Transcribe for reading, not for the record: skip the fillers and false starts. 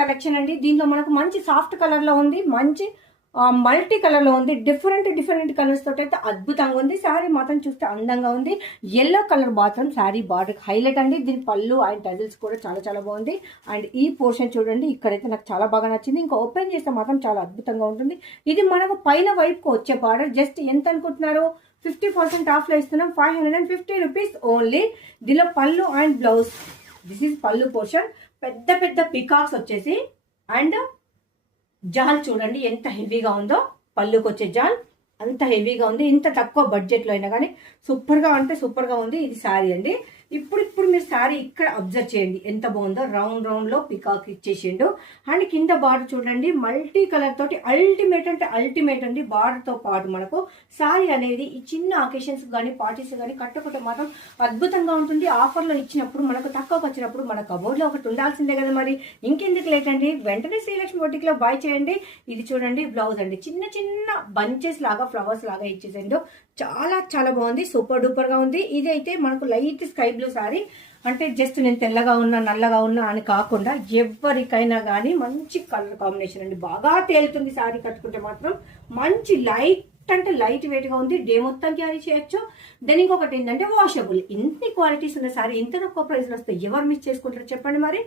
Collection అండి. దీంట్లో మనకు మంచి సాఫ్ట్ కలర్ లో ఉంది, మంచి మల్టీ కలర్ లో ఉంది. డిఫరెంట్ కలర్స్ తోటి అయితే అద్భుతంగా ఉంది. శారీ మాత్రం చూస్తే అందంగా ఉంది. ఎల్లో కలర్ మాత్రం శారీ బార్డర్ హైలైట్ అండి. దీని పళ్ళు అండ్ టజిల్స్ కూడా చాలా బాగుంది. అండ్ ఈ పోర్షన్ చూడండి, ఇక్కడైతే నాకు చాలా బాగా నచ్చింది. ఇంకా ఓపెన్ చేస్తే మాత్రం చాలా అద్భుతంగా ఉంటుంది. ఇది మనకు పైన వైపుకు వచ్చే బార్డర్. జస్ట్ ఎంత అనుకుంటున్నారు? 50% ఆఫ్ లో ఇస్తున్నాం. 550 రూపీస్ ఓన్లీ. దీనిలో పళ్ళు అండ్ బ్లౌజ్, దిస్ ఈజ్ పళ్ళు పోర్షన్. పెద్ద పికాక్స్ వచ్చేసి అండ్ జాల్ చూడండి ఎంత హెవీగా ఉందో. పళ్ళుకి వచ్చే జాల్ అంత హెవీగా ఉంది. ఇంత తక్కువ బడ్జెట్ లో అయినా కానీ సూపర్ గా అంటే సూపర్ గా ఉంది. ఇది శారీ అండి. ఇప్పుడు మీరు శారీ ఇక్కడ అబ్జర్వ్ చేయండి ఎంత బాగుందో. రౌండ్ లో పికాక్ ఇచ్చేసిండు. అండ్ కింద బార్డర్ చూడండి మల్టీ కలర్ తోటి అల్టిమేట్ అంటే అల్టిమేట్ అండి. బార్డర్ తో పాటు మనకు శారీ అనేది ఈ చిన్న అకేషన్స్ కానీ పార్టీస్ కానీ కట్టుకుంటే మాత్రం అద్భుతంగా ఉంటుంది. ఆఫర్ లో ఇచ్చినప్పుడు మనకు తక్కువకి వచ్చినప్పుడు మన కబోర్డ్ లో ఒకటి ఉండాల్సిందే కదా మరి. ఇంకెందుకు లేట్ అండి, వెంటనే శ్రీలక్ష్మి బొటిక్ లో బై చేయండి. ఇది చూడండి బ్లౌజ్ అండి. చిన్న బంచెస్ లాగా ఫ్లవర్స్ లాగా ఇచ్చేసిండు. చాలా బాగుంది. సూపర్ డూపర్ గా ఉంది. ఇది అయితే మనకు లైట్ స్కై బ్లూ సారీ. అంటే జస్ట్ నేను తెల్లగా ఉన్నా నల్లగా ఉన్నా అని కాకుండా ఎవరికైనా కానీ మంచి కలర్ కాంబినేషన్ అండి. బాగా తేలుతుంది సారీ కట్టుకుంటే మాత్రం. మంచి లైట్ అంటే లైట్ వెయిట్ గా ఉంది. డే మొత్తం క్యారీ చేయొచ్చు. దెన్ ఇంకొకటి ఏంటంటే వాషబుల్. ఇన్ని క్వాలిటీస్ ఉన్న సారీ ఇంత తక్కువ ప్రైస్ లో వస్తే ఎవరు మిస్ చేసుకుంటారు చెప్పండి మరి.